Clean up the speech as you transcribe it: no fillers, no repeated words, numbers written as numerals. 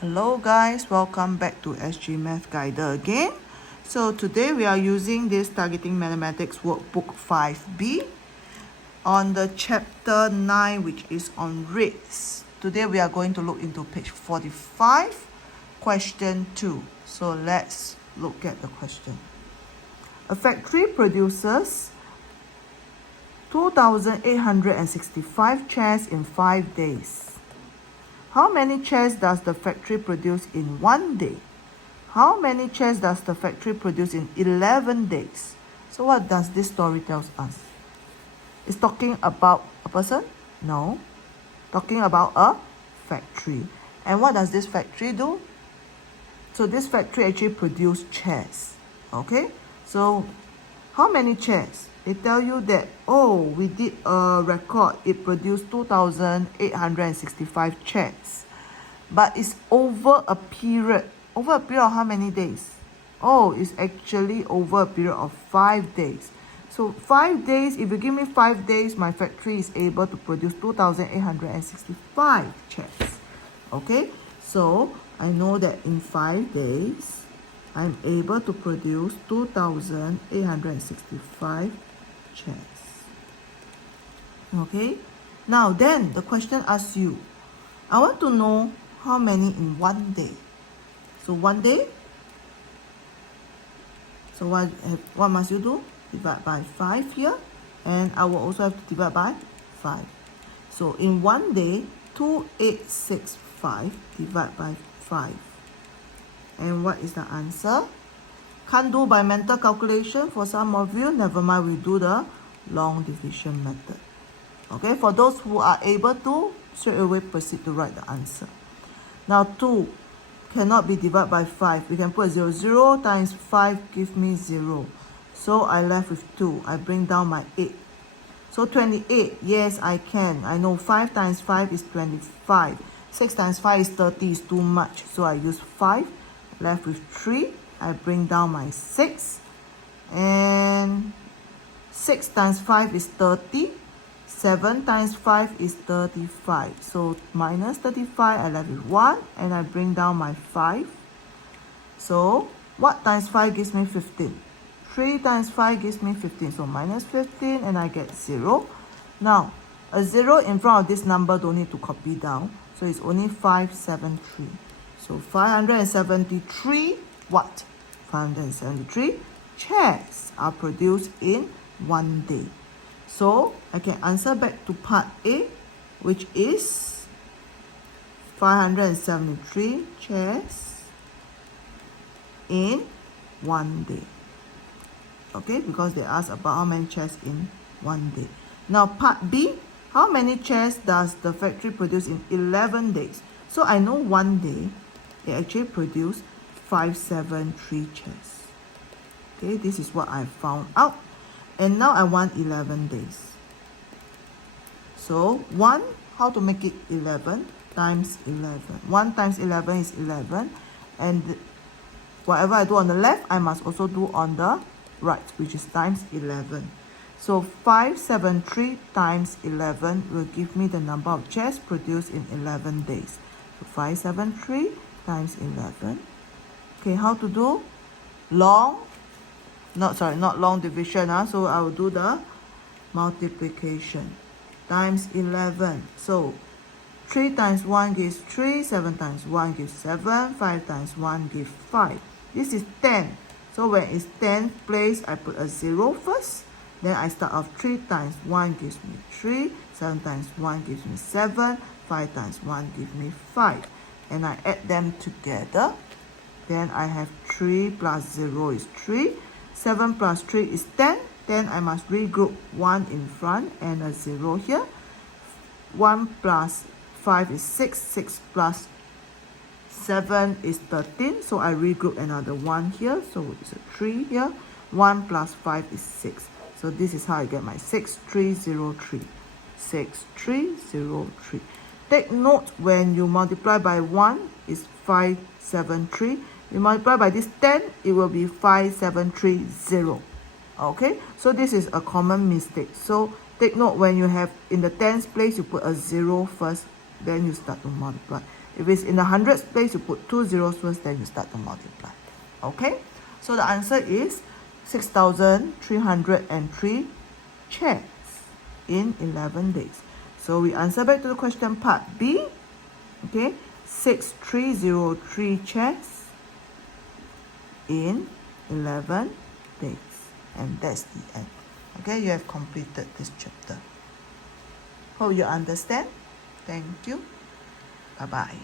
Hello guys, welcome back to SG Math Guider again. So today we are using this Targeting Mathematics Workbook 5B on the chapter 9, which is on rates. Today we are going to look into page 45, question 2. So let's look at the question. A factory produces 2,865 chairs in 5 days. How many chairs does the factory produce in 1 day? How many chairs does the factory produce in 11 days? So what does this story tell us? It's talking about a person? No. Talking about a factory. And what does this factory do? So this factory actually produces chairs. Okay? So how many chairs? They tell you that, we did a record. It produced 2,865 chairs. But it's over a period. Over a period of how many days? It's actually over a period of 5 days. So 5 days, if you give me 5 days, my factory is able to produce 2,865 chairs. Okay? So I know that in 5 days, I'm able to produce 2,865 chairs. Okay, now then the question asks you, I want to know how many in 1 day. So 1 day, so what must you do? Divide by 5 here, and I will also have to divide by 5. So in 1 day, 2,865 divided by 5. And what is the answer? Can't do by mental calculation for some of you. Never mind, we do the long division method. Okay, for those who are able to, straight away proceed to write the answer. Now 2 cannot be divided by 5. We can put 0. 0 times 5 give me 0. So I left with 2. I bring down my 8. So 28, yes, I can. I know 5 times 5 is 25. 6 times 5 is 30, is too much. So I use 5. Left with 3. I bring down my 6. And 6 times 5 is 30. 7 times 5 is 35. So minus 35, I left with 1. And I bring down my 5. So what times 5 gives me 15? 3 times 5 gives me 15. So minus 15 and I get 0. Now, a 0 in front of this number don't need to copy down. So it's only 573. So 573 what? 573 chairs are produced in 1 day. So I can answer back to part A, which is 573 chairs in 1 day. Okay, because they asked about how many chairs in 1 day. Now part B, how many chairs does the factory produce in 11 days? So I know 1 day, they actually produce 573 chairs. Okay, this is what I found out. And now I want 11 days. So 1, how to make it 11? Times 11. 1 times 11 is 11. And whatever I do on the left, I must also do on the right, which is times 11. So 573 times 11 will give me the number of chairs produced in 11 days. So 573 times 11. Okay, how to do? Not long division. So I will do the multiplication. Times 11. So 3 times 1 gives 3, 7 times 1 gives 7, 5 times 1 gives 5. This is 10. So when it's 10th place, I put a 0 first. Then I start off 3 times 1 gives me 3, 7 times 1 gives me 7, 5 times 1 gives me 5. And I add them together. Then I have 3 plus 0 is 3. 7 plus 3 is 10. Then I must regroup 1 in front and a 0 here. 1 plus 5 is 6. 6 plus 7 is 13. So I regroup another 1 here. So it's a 3 here. 1 plus 5 is 6. So this is how I get my 6303. 6303. Take note, when you multiply by 1 is 573. You multiply by this 10, it will be 5730. Okay, so this is a common mistake. So take note, when you have in the tens place, you put a 0 first, then you start to multiply. If it's in the hundreds place, you put 2 zeros first, then you start to multiply. Okay? So the answer is 6,303 chairs in 11 days. So we answer back to the question part B. Okay? 6,303 chairs in 11 days. And that's the end. Okay? You have completed this chapter. Hope you understand. Thank you. Bye-bye.